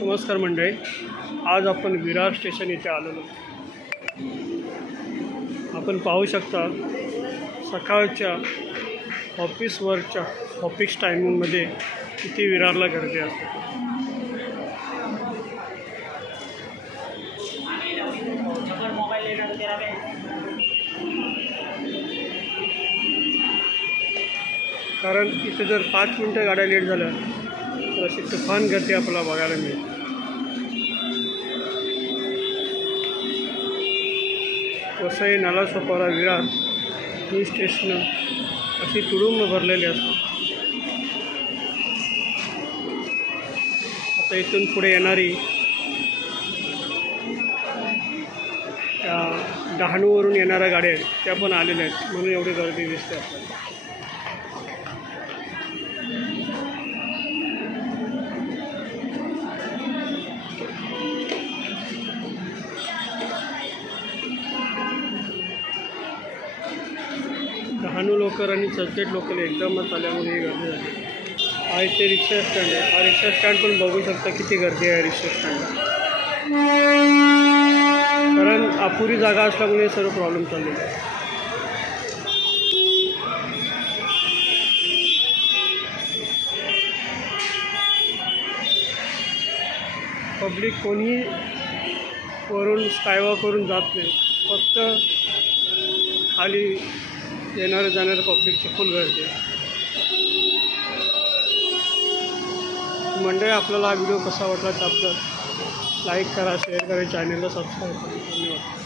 नमस्कार मंडळी, आज आपण विरार स्टेशन येथे आलेलो. आपण पाहू शकता सकाळच्या ऑफिसवरच्या ऑफिस टायमिंगमध्ये किती विरारला गर्दी असते. कारण इथे जर 5 मिनटं गाड्या लेट झाल्या तर अशी तुफान गर्दी आपल्याला बघायला मिळते. वसई, नालासोपारा, विरार ही स्टेशनं अशी तुडुंब भरलेली असतात. आता इथून पुढे येणारी त्या डहाणूवरून येणाऱ्या गाड्या आहेत त्या पण आलेल्या आहेत, म्हणून एवढी गर्दी दिसते आपल्याला. डहाणू लोकल आणि चर्चगेट लोकल एकदमच आल्यामुळे ही गर्दी झाली. हा इथे रिक्षा स्टँड आहे. हा रिक्षा स्टँड पण बघू शकता किती गर्दी आहे रिक्षा स्टँडला. कारण अपुरी जागा असल्यामुळे सर्व प्रॉब्लेम चालले आहे. पब्लिक कोणी वरून स्कायवॉक करून जात नाही, फक्त खाली येणाऱ्या जाणाऱ्या पब्लिकची फुल गर्दी आहे. मंडळी, आपल्याला हा व्हिडिओ कसा वाटला तर आपलं लाईक करा, शेअर करा, चॅनलला सबस्क्राईब करा. धन्यवाद.